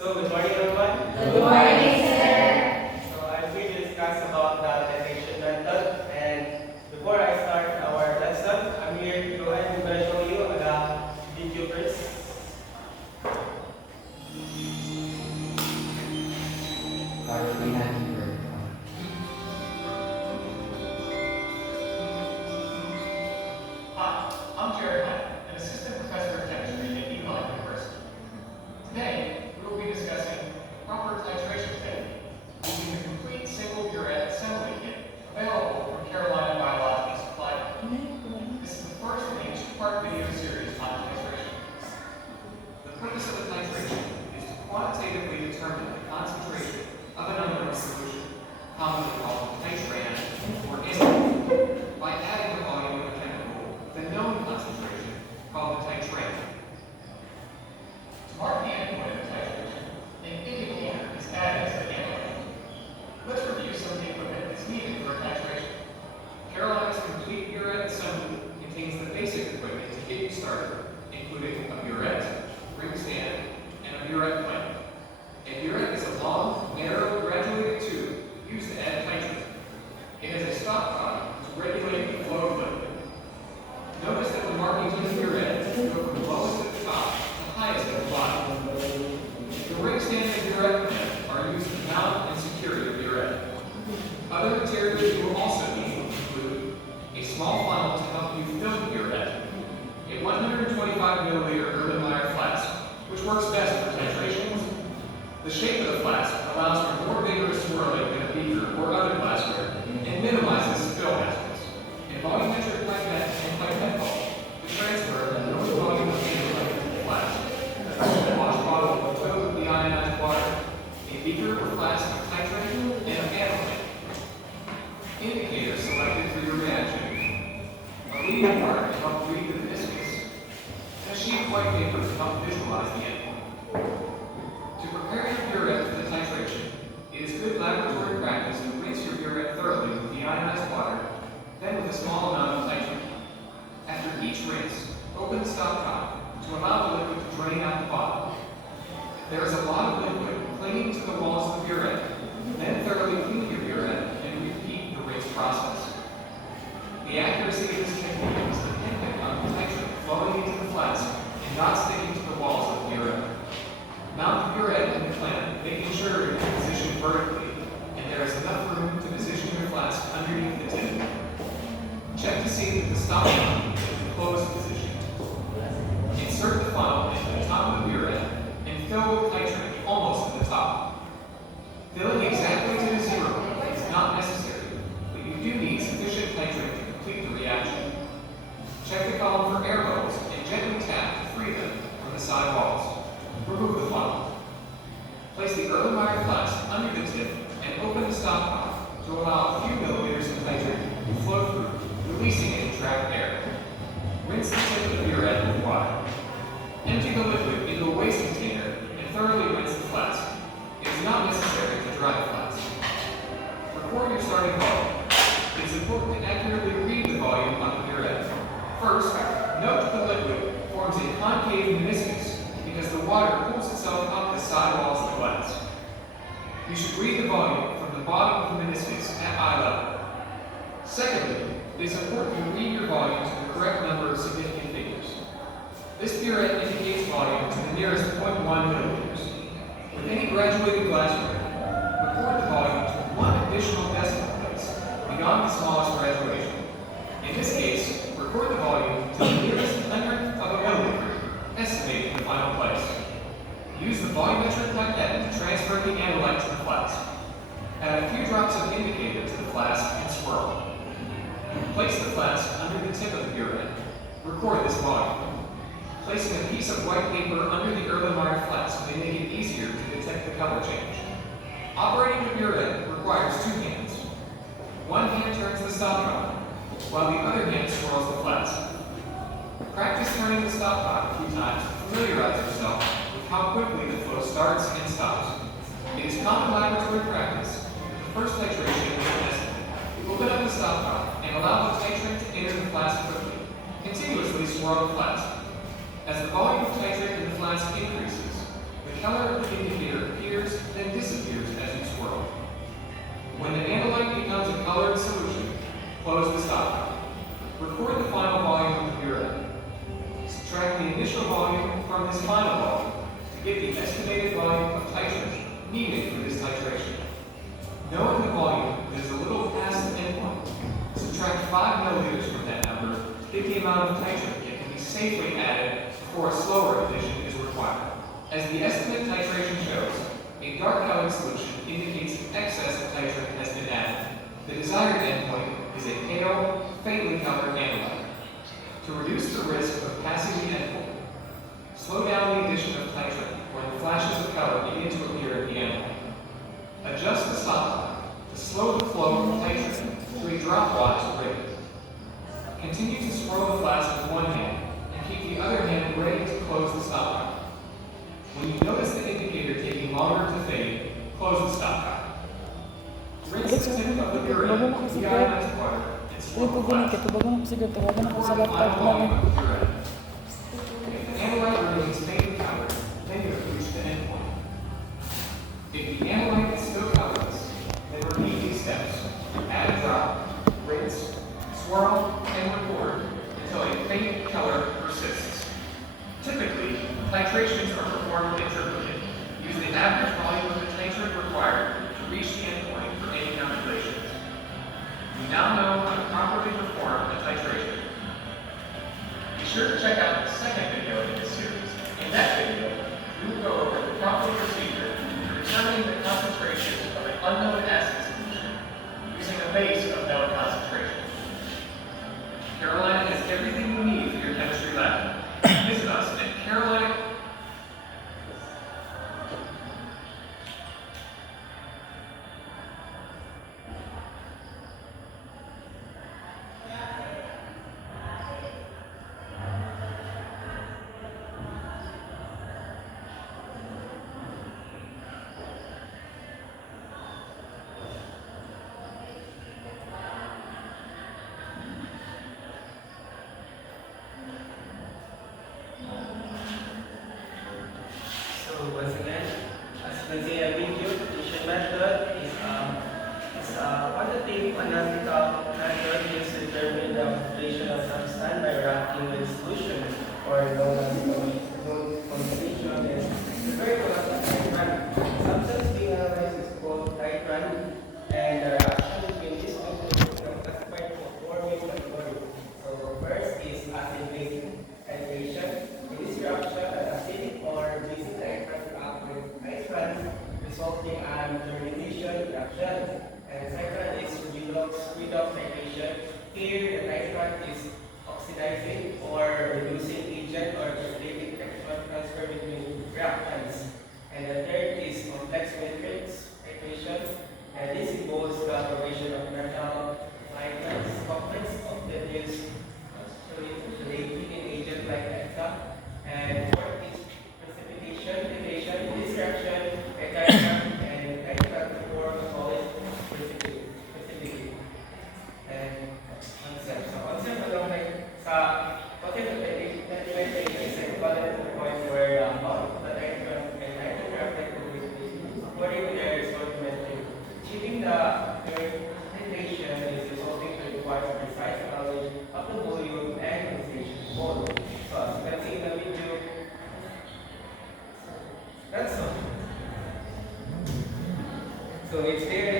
So, good morning, everyone. Good morning, sir. So, I'm going to discuss about the titration method. And before I start our lesson, I'm here to go ahead and going to show you the video first. Hi, I'm Jared Hunt, an assistant professor of chemistry at University. Today, we will be discussing proper titration technique using the complete single burette assembly kit available from Carolina Biological Supply Company. This is the first in a two-part video series on titration. The purpose of the titration is to quantitatively determine the concentration of an unknown solution, commonly called titration or input, by adding the volume of a chemical with a known concentration called the titrant. To mark the endpoint of the titration, an indicator is added to the analyte. Let's review some of the equipment that's needed for titration. Carolina's complete burette assembly contains the basic equipment to get you started, including a burette, ring stand, and a burette plate. A burette is a long, narrow, graduated tube used to add titrant. It has a stopcock to regulate the flow of liquid. Notice that the markings on the burette go from lowest at the top to highest at the bottom. The ring stand and burette clamp are used to mount and secure your burette. Other materials you will also need include a small funnel to help you fill the burette, a 125 milliliter Erlenmeyer flask, which works best for titration. The shape of the flask allows for more vigorous swirling than a beaker or other glassware and minimizes spill hazards. A volumetric pipette and pipette bulb to transfer a known volume of analyte to the flask. A wash bottle will tote the ionized water, a beaker or flask of titrant, and a analyte. Indicator selected for your reaction. A leading part to help read the meniscus, and a sheet of white paper to help visualize the endpoint. To prepare your burette for the titration, it is good laboratory practice to rinse your burette thoroughly with deionized water, then with a small amount of titrant. After each rinse, open the stopcock to allow the liquid to drain out the bottom. There is a lot of liquid clinging to the walls of the burette, then thoroughly clean your burette and repeat the rinse process. The accuracy of this technique is dependent on the titrant flowing into the flask and not sticking to the walls of the burette. Mount the burette in the clamp, making sure it is positioned vertically, and there is enough room to position your flask underneath the tip. Check to see that the stopcock is in the closed position. Insert the funnel into the top of the burette and fill with titrant almost to the top. Filling exactly to the 0 point is not necessary, but you do need sufficient titrant to complete the reaction. Check the column for air bubbles and gently tap to free them from the side walls. Remove the funnel. Place the Erlenmeyer flask under the tip and open the stopcock to allow a few milliliters of titrant to flow through, releasing it to trap air. Rinse the tip of the burette with water. Empty the liquid into a waste container and thoroughly rinse the flask. It is not necessary to dry the flask. Record your starting volume. It is important to accurately read the volume on the burette. First, note that the liquid forms a concave meniscus because the water pulls itself up the side walls of the glass. You should read the volume from the bottom of the meniscus at eye level. Secondly, it is important to read your volume to the correct number of significant figures. This burette indicates volume to the nearest 0.1 milliliters. With any graduated glassware, record the volume to one additional decimal place beyond the smallest graduation. In this case, record the volume to the nearest hundredth of a milliliter, estimating the final place. Use the volumetric pipette to transfer the analyte to the flask. Add a few drops of indicator to the flask and swirl. Place the flask under the tip of the burette. Record this volume. Placing a piece of white paper under the Erlenmeyer flask may make it easier to detect the color change. Operating the burette requires two hands. One hand turns the stopcock, while the other hand swirls the flask. Practice turning the stopcock a few times to familiarize yourself with how quickly the flow starts and stops. It is common laboratory practice that the first titration is necessary. Open up the stopcock and allow the titrant to enter the flask quickly. Continuously swirl the flask. As the volume of titrant in the flask increases, the color of the indicator needed for this titration. Knowing the volume that is a little past the endpoint, subtract 5 milliliters from that number to get the amount of titrate that can be safely added before a slower addition is required. As the estimate titration shows, a dark-colored solution indicates the excess of titrate has been added. The desired endpoint is a pale, faintly colored analyte. To reduce the risk of passing the endpoint, slow down the addition of titrate when the flashes of color begin to appear at the endpoint. Adjust the stop time to slow the flow of titrate to a dropwise rate. Continue to swirl the flask with one hand and keep the other hand ready to close the stop time. When you notice the indicator taking longer to fade, close the stop time. Rinse the tip of the urine with deionized water and swirl the flask. Pour the final volume of the urine. If the analyte remains faintly colored, then you have reached the endpoint. If the analyte is still colorless, then repeat these steps. Add a drop, rinse, swirl, and record until a faint color persists. Typically, titrations are performed intermittently, using the average volume of the titrate required to reach the endpoint for any calculations. You now know how to properly perform a titration. Be sure to check out the second video in this series. In that video, we will go over the proper procedure for determining the concentration of an unknown acid solution using a base of known concentration. Carolina has everything you need for your chemistry lab. Visit us at Carolina. So once again, as you can see in the video, Titremetric method is a quantitative analytical method used to determine the concentration of substance by reacting with solution or known as known concentration is referred to as a titran. Substance being analyzed is called titran, and the reaction between these two is classified into four main categories. So first is acid-base titration. In this reaction, an acidic or basic titran react with titran, resulting in termination reaction. And second is redox titration. Here, the titran is oxidizing or reducing agent or catalytic electron transfer between reactants. And the third is complex matrix titration. And this involves the formation of metal ions, complex of the use relating agent like EXA. And fourth is precipitation titration. In this reaction, a titran and titran form a solid precipitate. And concept. So concept along like sa concept of titration is equivalent to the point where the amount of the titran and titran react according to their stoichiometry. Achieving the titration is resulting to require precise knowledge of the volume and concentration mode. So as you can see in the video, that's all. So it's there